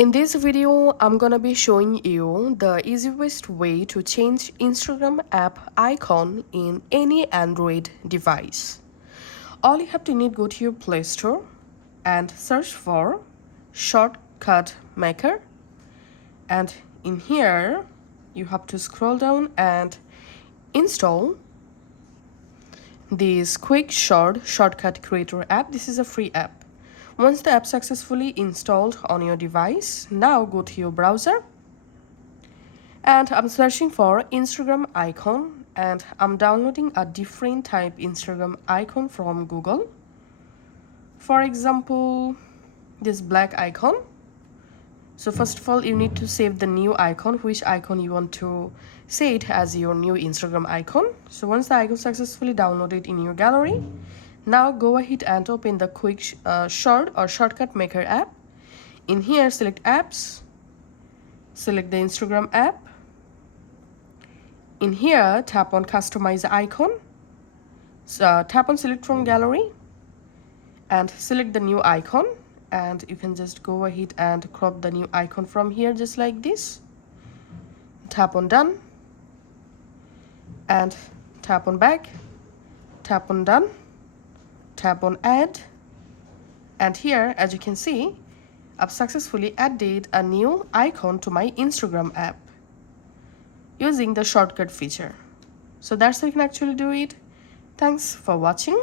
In this video, I'm gonna be showing you the easiest way to change Instagram app icon in any Android device. All you have to need, go to your Play Store and search for Shortcut Maker. And in here, you have to scroll down and install this Quick Shortcut Creator app. This is a free app. Once the app successfully installed on your device, now go to your browser and I'm searching for Instagram icon and I'm downloading a different type Instagram icon from Google. For example, this black icon. So first of all, you need to save the new icon, which icon you want to set as your new Instagram icon. So once the icon successfully downloaded in your gallery, now go ahead and open the Quick Shortcut Maker app. In here, select apps, select the Instagram app. In here, tap on customize icon. So tap on select from gallery and select the new icon. And you can just go ahead and crop the new icon from here just like this. Tap on done and tap on back, tap on done, tap on add, and here, as you can see, I've successfully added a new icon to my Instagram app using the shortcut feature. So that's how you can actually do it. Thanks for watching.